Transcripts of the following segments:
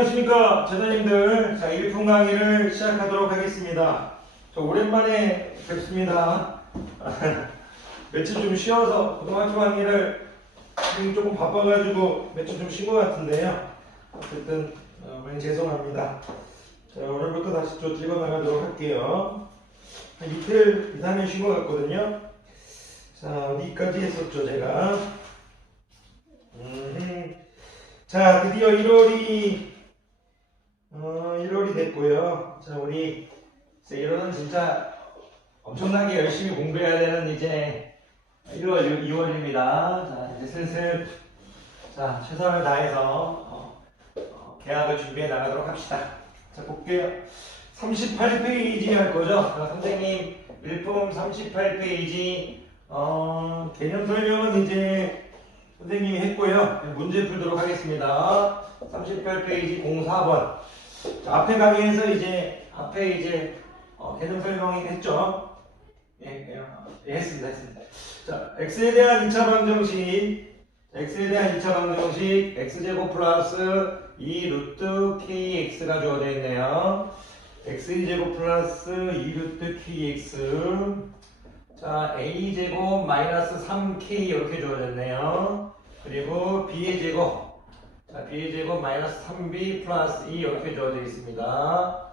안녕하십니까 제자님들. 자, 1분 강의를 시작하도록 하겠습니다. 저 오랜만에 뵙습니다. 며칠 좀 쉬어서 고등학교 강의를 지금 조금 바빠가지고 며칠 좀 쉰 것 같은데요. 어쨌든 많이 죄송합니다. 자, 오늘부터 다시 또 읽어나가도록 할게요. 한 이틀 이상은 쉰 것 같거든요. 자, 어디까지 했었죠 제가. 자, 드디어 1월이 됐고요. 자, 우리 1월은 진짜 엄청나게 열심히 공부해야 되는 이제 1월, 2월입니다. 자, 이제 슬슬 자, 최선을 다해서 개학을 준비해 나가도록 합시다. 자, 볼게요. 38페이지 할 거죠? 자, 선생님 일품 38페이지 개념 설명은 이제 선생님이 했고요. 문제 풀도록 하겠습니다. 38페이지 04번. 자, 앞에 강의에서 앞에 개념 설명이 했죠? 예, 했습니다. 자, x에 대한 2차 방정식, x제곱 플러스 2 루트 kx가 주어져 있네요. x제곱 플러스 2 루트 kx. 자, a제곱 마이너스 3k 이렇게 주어졌네요. 그리고 b의 제곱, 자, b의 제곱 마이너스 3b 플러스 2 이렇게 주어져 있습니다.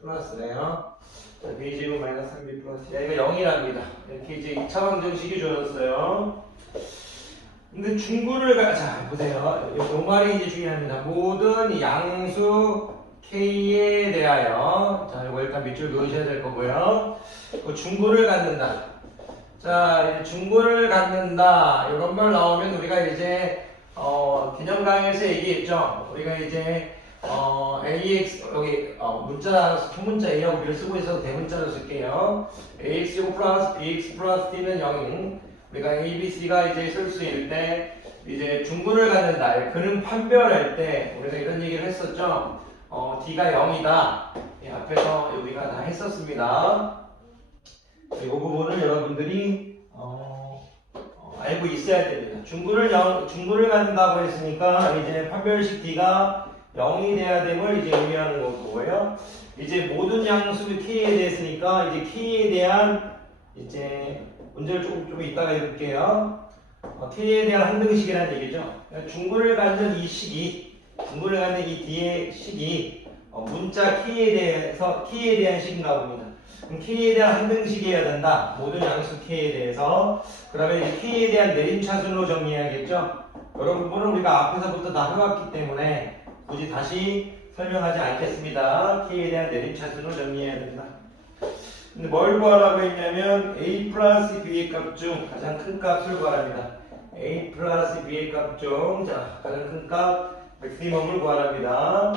플러스네요. 자, b의 제곱 마이너스 3b 플러스 2. 이거 0이랍니다. 이렇게 이제 2차 방정식이 주어졌어요. 근데 중구를 자, 보세요. 이 말이 이제 중요합니다. 모든 양수 k에 대하여, 자, 이거 일단 밑줄 그으셔야 될 거고요. 중구를 갖는다. 자, 중구를 갖는다. 이런 말 나오면 우리가 이제 개념 강의에서 얘기했죠. 우리가 이제 ax 여기 문자 소문자 a하고 b를 쓰고 있어서 대문자로 쓸게요. ax제곱 플러스 bx 플러스 t는 0. 우리가 a, b, c가 이제 쓸 수 있을 때 이제 중구를 갖는다. 그는 판별할 때 우리가 이런 얘기를 했었죠. d가 0이다. 예, 앞에서 우리가 다 했었습니다. 이 부분을 여러분들이 알고 있어야 됩니다. 중구를 갖는다고 했으니까 이제 판별식 d가 0이 돼야 됨을 이제 의미하는 거고요. 이제 모든 양수 k에 대했으니까 이제 k에 대한 이제 문제를 좀 이따가 해볼게요. k에 대한 한등식이라는 얘기죠. 중구를 갖는 이 식이, 중구를 갖는 이 d의 식이 문자 k에 대한 식인가 봅니다. 그럼 k에 대한 한등식이어야 된다. 모든 양수 k에 대해서. 그러면 이제 k에 대한 내림차순으로 정리해야겠죠. 이런 부분은 우리가 앞에서부터 다 해왔기 때문에 굳이 다시 설명하지 않겠습니다. k에 대한 내림차순으로 정리해야 된다. 근데 뭘 구하라고 했냐면 a 플러스 b의 값 중 가장 큰 값을 구하랍니다. a 플러스 b의 값 중 가장 큰 값 맥시멈을 구하랍니다.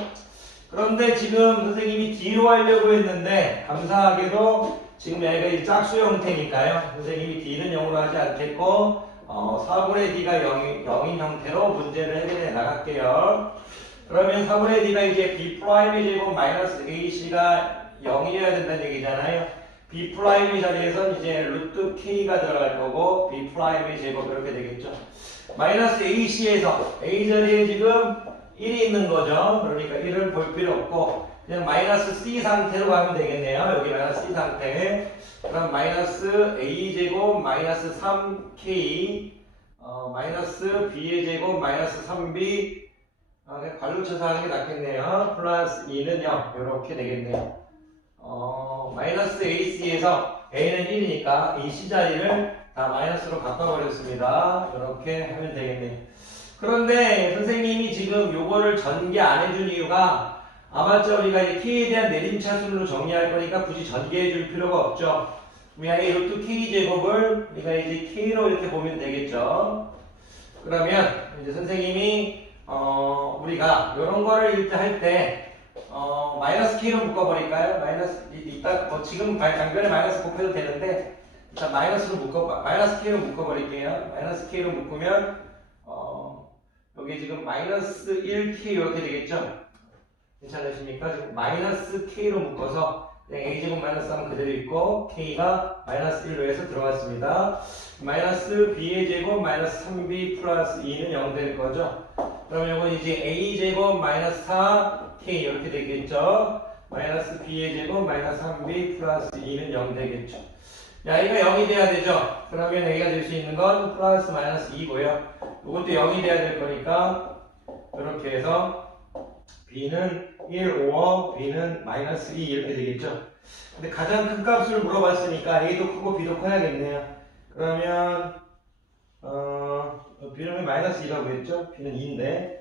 그런데 지금 선생님이 D로 하려고 했는데 감사하게도 지금 여기가 이 짝수 형태니까요. 선생님이 D는 0으로 하지 않겠고 4분의 D가 0인 형태로 문제를 해결해 나갈게요. 그러면 4분의 D가 이제 B'의 제곱 마이너스 AC가 0이어야 된다는 얘기잖아요. B'의 자리에선 이제 루트 K가 들어갈 거고 B'의 제곱 이렇게 되겠죠. 마이너스 AC에서 A 자리에 지금 1이 있는 거죠. 그러니까 1을 볼 필요 없고 그냥 마이너스 C 상태로 가면 되겠네요. 여기 마이너스 C 상태. 그럼 마이너스 A제곱 마이너스 3K 마이너스 B의 제곱 마이너스 3B 관로 쳐서 하는 게 낫겠네요. 플러스 2는 0 이렇게 되겠네요. 마이너스 AC에서 A는 1이니까 이 C 자리를 다 마이너스로 바꿔버렸습니다. 이렇게 하면 되겠네요. 그런데 선생님이 지금 요거를 전개 안 해준 이유가 아마추어 우리가 이 k에 대한 내림차순으로 정리할 거니까 굳이 전개해 줄 필요가 없죠. 그냥 이 루트 k 제곱을 우리가 이제 k로 이렇게 보면 되겠죠. 그러면 이제 선생님이 우리가 이런 거를 일단 할 때 마이너스 k로 묶어버릴까요? 지금 장변에 마이너스 곱해도 되는데 일단 마이너스 k로 묶어버릴게요. 마이너스 k로 묶으면 여기 지금 마이너스 1k 이렇게 되겠죠? 괜찮으십니까? 지금 마이너스 k로 묶어서 그냥 a제곱 마이너스 하면 그대로 있고 k가 마이너스 1로 해서 들어갔습니다. 마이너스 b의 제곱 마이너스 3b 플러스 2는 0 될 거죠? 그러면 이건 이제 a제곱 마이너스 4k 이렇게 되겠죠. 마이너스 b의 제곱 마이너스 3b 플러스 2는 0 되겠죠. 야, 이거 0이 돼야 되죠. 그러면 a가 될 수 있는 건 플러스 마이너스 2고요. 이것도 0이 돼야 될 거니까 이렇게 해서 b는 1, 5, b는 마이너스 2 이렇게 되겠죠. 근데 가장 큰 값을 물어봤으니까 a도 크고 b도 커야겠네요. 그러면 b는 마이너스 2라고 했죠? b는 2인데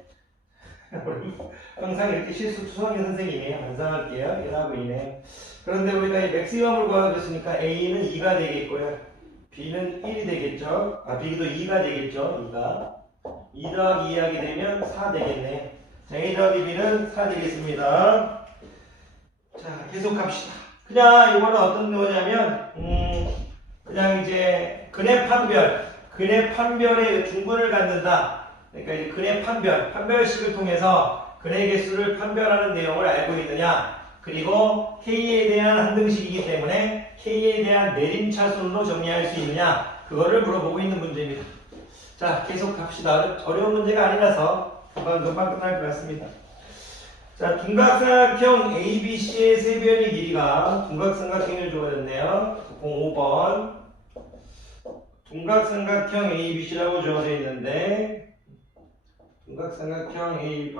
항상 이렇게 실수 투성이 선생님이에요. 반성할게요. 1하고 2네요. 그런데 우리가 이 맥시멈을 구하기로 했으니까 a는 2가 되겠고요. b는 1이 되겠죠. b도 2가 되겠죠. 2가 2 더하기 2 하게 되면 4 되겠네. 자, a 더하기 b는 4 되겠습니다. 자, 계속 갑시다. 그냥 이거는 어떤 거냐면 그냥 이제 근의 판별의 중분을 갖는다. 그러니까 이제 근의 판별식을 통해서 근의 개수를 판별하는 내용을 알고 있느냐. 그리고 K에 대한 한등식이기 때문에 K에 대한 내림차순으로 정리할 수 있느냐. 그거를 물어보고 있는 문제입니다. 자, 계속 갑시다. 어려운 문제가 아니라서 금방 끝날 것 같습니다. 자, 둔각삼각형 ABC의 세변의 길이가 둔각삼각형을 주어졌네요. 05번. 둔각삼각형 ABC라고 주어져 있는데, 둔각삼각형 A,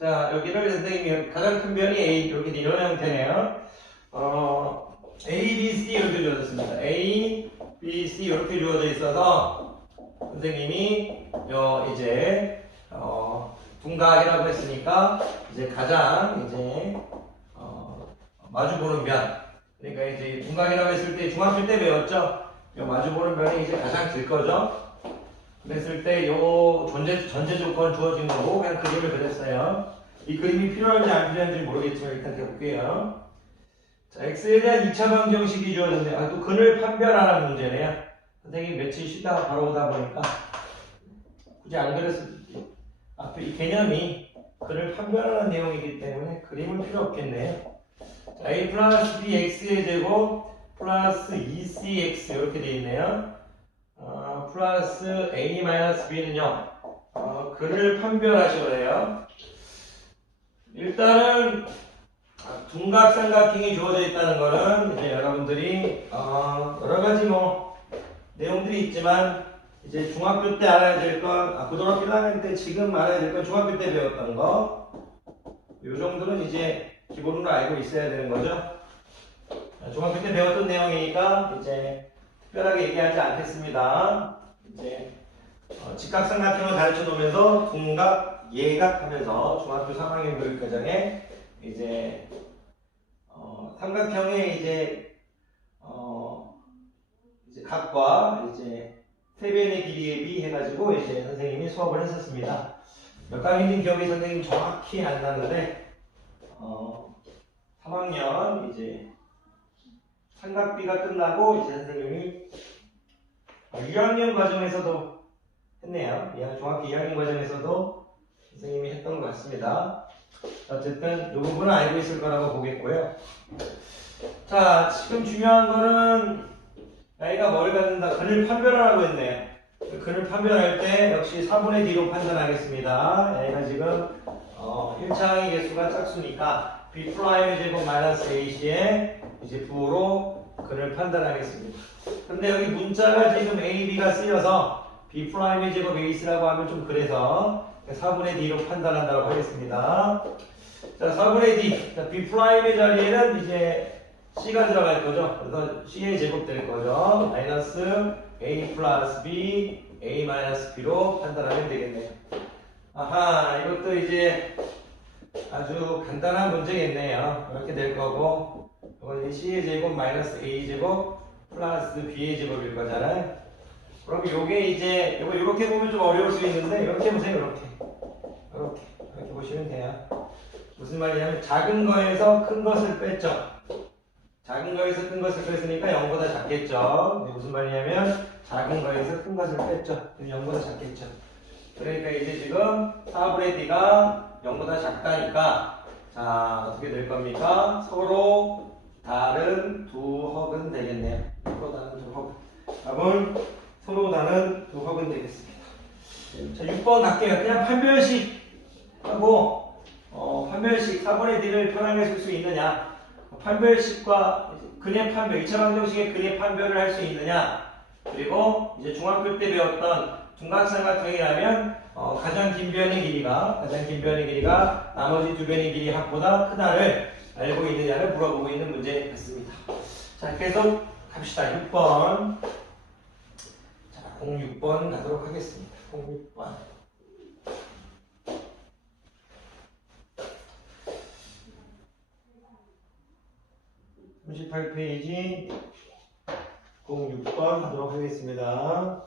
자, 여기를 선생님이 가장 큰 변이 A, 이렇게 이런 형태네요. A, B, C 이렇게 주어졌습니다. A, B, C 이렇게 주어져 있어서 선생님이 이제 둔각이라고 했으니까 이제 가장 이제 마주보는 변. 그러니까 이제 둔각이라고 했을 때 중학교 때 배웠죠. 요 마주보는 변이 이제 가장 길 거죠. 그랬을 때 요 전제 조건 주어진 거고 그냥 그림을 그렸어요. 이 그림이 필요한지 안 필요한지 모르겠지만 일단 해볼게요. 자, x에 대한 2차 방정식이 주어졌네요. 또 근을 판별하는 문제네요. 선생님 며칠 쉬다가 바로 오다 보니까 굳이 안 그렸을 때 앞에 이 개념이 근을 판별하는 내용이기 때문에 그림은 필요 없겠네요. 자, a 플러스 b x의 제곱 플러스 2cx 이렇게 되어 있네요. 플러스 a 마이너스 b는 0. 근을 판별하시래요. 일단은 둔각삼각형이 주어져 있다는 거는 이제 여러분들이 여러 가지 내용들이 있지만 이제 중학교 때 알아야 될 건, 고등학교 1학년 때 지금 알아야 될 건 중학교 때 배웠던 거. 요 정도는 이제 기본으로 알고 있어야 되는 거죠. 중학교 때 배웠던 내용이니까 이제 특별하게 얘기하지 않겠습니다. 이제 직각삼각형을 가르쳐 놓으면서 둔각, 예각 하면서 중학교 3학년 교육과정에 이제 삼각형의 이제 각과 이제 세변의 길이에 비해가지고 이제 선생님이 수업을 했었습니다. 몇 강인지 기억이 선생님 정확히 안 나는데 3학년 이제 삼각비가 끝나고 이제 선생님이 1학년 과정에서도 했네요. 정확히 2학년 과정에서도 선생님이 했던 것 같습니다. 어쨌든 이 부분은 알고 있을 거라고 보겠고요. 자, 지금 중요한 거는 A가 뭘 갖는다? 근을 판별하라고 했네요. 근을 판별할 때 역시 4분의 D로 판단하겠습니다. A가 지금 1차항의 개수가 짝수니까 B'의 제곱 마이너스 AC의 이제 부호로 근을 판단하겠습니다. 근데 여기 문자가 지금 A, B가 쓰여서 B'의 제곱 AC라고 하면 좀 그래서 4분의 D로 판단한다고 하겠습니다. 자, 4분의 D. 자, B'의 자리에는 이제 C가 들어갈 거죠. 그래서 C의 제곱 될 거죠. 마이너스 A 플러스 B, A 마이너스 B로 판단하면 되겠네요. 아하, 이것도 이제 아주 간단한 문제겠네요. 이렇게 될 거고, 이건 C의 제곱 마이너스 A 제곱 플러스 B의 제곱일 거잖아요. 그럼 요게 이제, 이렇게 보면 좀 어려울 수 있는데, 이렇게 보세요, 이렇게 보시면 돼요. 무슨 말이냐면, 작은 거에서 큰 것을 뺐죠. 작은 거에서 큰 것을 뺐으니까 0보다 작겠죠. 무슨 말이냐면, 작은 거에서 큰 것을 뺐죠. 그럼 0보다 작겠죠. 그러니까 이제 지금 4분의 D가 0보다 작다니까, 자, 어떻게 될 겁니까? 서로 다른 두 헉은 되겠네요. 서로 다른 두 헉. 답은 서로 다른 두 헉은 되겠네요. 6번 갈게요. 그냥 판별식 하고 판별식 4번의 D를 편하게 쓸 수 있느냐, 판별식과 근의 판별, 2차 방정식의 근의 판별을 할 수 있느냐, 그리고 이제 중학교 때 배웠던 둔각삼각형이라면 가장 긴 변의 길이가 나머지 두 변의 길이 합보다 크다를 알고 있느냐를 물어보고 있는 문제 같습니다. 자, 계속 갑시다. 6번. 자, 06번 가도록 하겠습니다. 06번. 38페이지 06번 하도록 하겠습니다.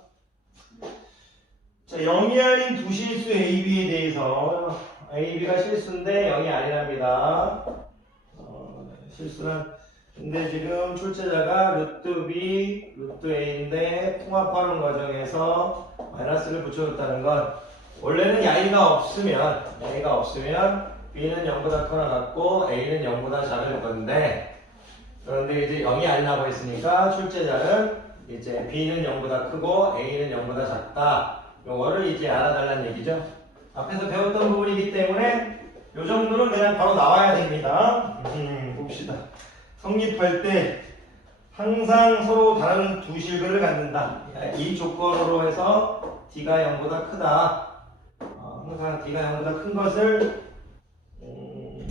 자, 0이 아닌 두 실수 A, B에 대해서 A, B가 실수인데 0이 아니랍니다. 실수는 근데 지금 출제자가 루트 B, 루트 A인데 통합하는 과정에서 마이너스를 붙여줬다는 건 원래는 야이가 없으면 B는 0보다 크거나 같고 A는 0보다 작을 건데, 그런데 이제 0이 아니라고 했으니까 출제자는 이제 B는 0보다 크고 A는 0보다 작다. 요거를 이제 알아달라는 얘기죠. 앞에서 배웠던 부분이기 때문에 요 정도는 그냥 바로 나와야 됩니다. 봅시다. 성립할 때 항상 서로 다른 두 실근을 갖는다. 이 조건으로 해서 D가 0보다 크다. 항상 D가 0보다 큰 것을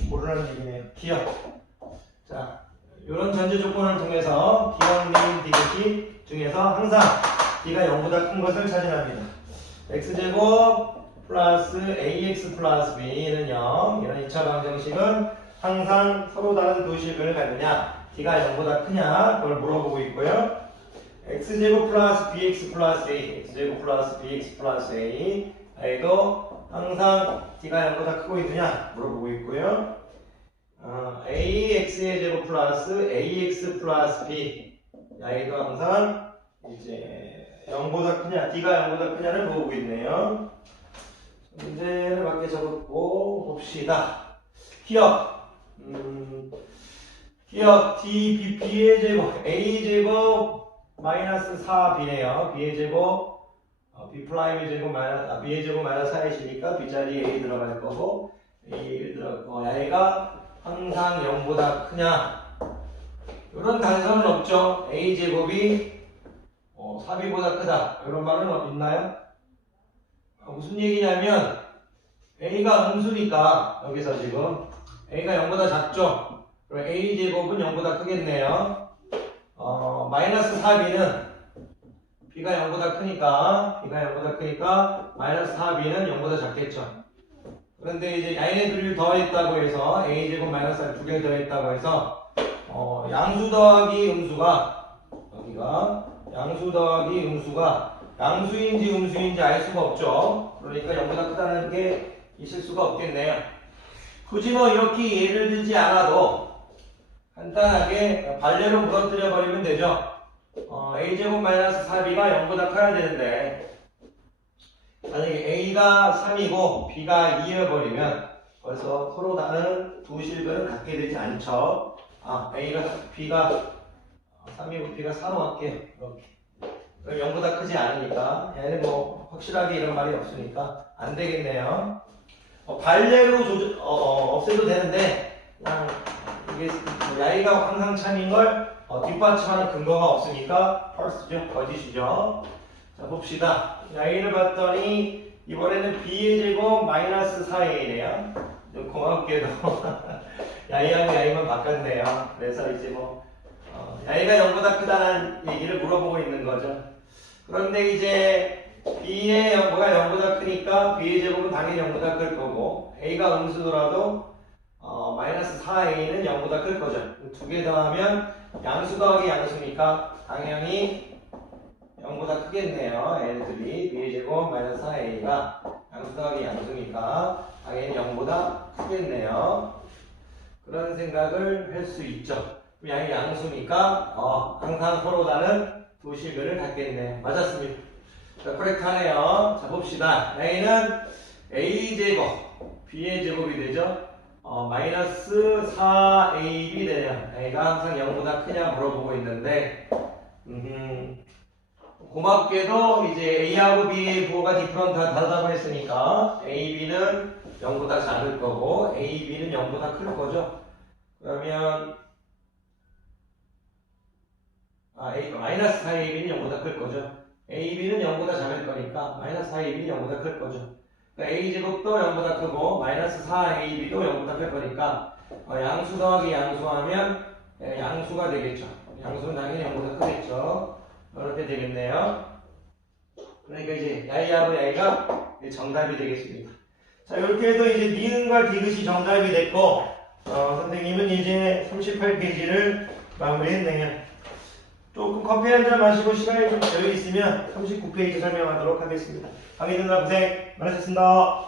모르라는 얘기네요. 기억. 자, 이런 전제 조건을 통해서 기억, 미인, 디귿 중에서 항상 D가 0보다 큰 것을 찾으랍니다. x제곱 플러스 ax 플러스 b는 0. 이런 2차 방정식은 항상 서로 다른 두 실근을 갖느냐, D가 0보다 크냐, 그걸 물어보고 있고요. x제곱 플러스 bx 플러스 a, x제곱 플러스 bx 플러스 a, a도 항상 D가 0보다 크고 있느냐 물어보고 있고요. ax의 제곱 플러스 ax 플러스 b, a도 항상 이제 0보다 크냐, D가 0보다 크냐를 보고 있네요. 문제를 밖에 적었고 봅시다. 기억. 기억 D, B, B의 제곱, A 제곱 마이너스 4B네요. B의 제곱, B 프라임의 제곱 마이너스, B의 제곱 마이너스 4이시니까 B 자리에 A 들어갈 거고, A 들어가고, A가 항상 0보다 크냐. 이런 단서는 없죠. A 제곱이 4B보다 크다. 이런 말은 있나요? 무슨 얘기냐면, A가 음수니까, 여기서 지금, A가 0보다 작죠? 그럼 A 제곱은 0보다 크겠네요. 마이너스 4B는 B가 0보다 크니까, 마이너스 4B는 0보다 작겠죠. 그런데 이제 얘네들을 더했다고 해서, A 제곱 마이너스 4 두 개 더했다고 해서, 양수 더하기 음수가, 여기가, 양수 더하기 음수가 양수인지 음수인지 알 수가 없죠. 그러니까 0보다 크다는 게 있을 수가 없겠네요. 굳이 뭐 이렇게 예를 들지 않아도 간단하게 발레로 무너뜨려 버리면 되죠. a제곱 마이너스 4b가 0보다 커야 되는데, 만약에 a가 3이고 b가 2여버리면 벌써 서로 다른 두 실근을 갖게 되지 않죠. b가 3이고 b가 3 할게요. 이렇게. 그럼 0보다 크지 않으니까, 얘는 뭐 확실하게 이런 말이 없으니까 안 되겠네요. 발레로 없애도 되는데, 그냥 이게 야이가 항상 참인 걸 뒷받침하는 근거가 없으니까 펄스죠, 거짓이죠. 자, 봅시다. 야이를 봤더니 이번에는 b의 제곱 마이너스 4a네요. 좀 고맙게도 야이하고 야이만 바꿨네요. 그래서 이제 뭐 야이가 0보다 크다는 얘기를 물어보고 있는 거죠. 그런데 이제 b의 0보다 크니까 b의 제곱은 당연히 0보다 클 거고, a가 음수더라도 마이너스 4a는 0보다 클 거죠. 두 개 더하면 양수 더하기 양수니까 당연히 0보다 크겠네요. 얘네들이 b의 제곱 마이너스 4a가 양수 더하기 양수니까 당연히 0보다 크겠네요. 그런 생각을 할 수 있죠. 양이 양수니까 항상 서로 다른 두 실근을 갖겠네. 맞았습니다. 자, 코렉트하네요. 자, 봅시다. A는 A제곱, B의 제곱이 되죠. 마이너스 4AB 되네요. A가 항상 0보다 크냐 물어보고 있는데, 고맙게도 이제 A하고 B의 부호가 디프런트가 다르다고 했으니까 A, B는 0보다 작을 거고 A, B는 0보다 클 거죠. 그러면 마이너스 4AB는 0보다 클 거죠. AB는 0보다 작을 거니까 마이너스 4AB는 0보다 클 거죠. 그러니까 A제곱도 0보다 크고 마이너스 4AB도 0보다 클 거니까 양수 더하기 양수하면 양수가 되겠죠. 양수는 당연히 0보다 크겠죠. 이렇게 되겠네요. 그러니까 이제 야이하고 야이가 정답이 되겠습니다. 자, 이렇게 해서 이제 니은과 디귿이 정답이 됐고 선생님은 이제 38페이지를 마무리했네요. 조금 커피 한 잔 마시고 시간이 좀 여유 있으면 39페이지 설명하도록 하겠습니다. 강의 듣느라 고생 많으셨습니다.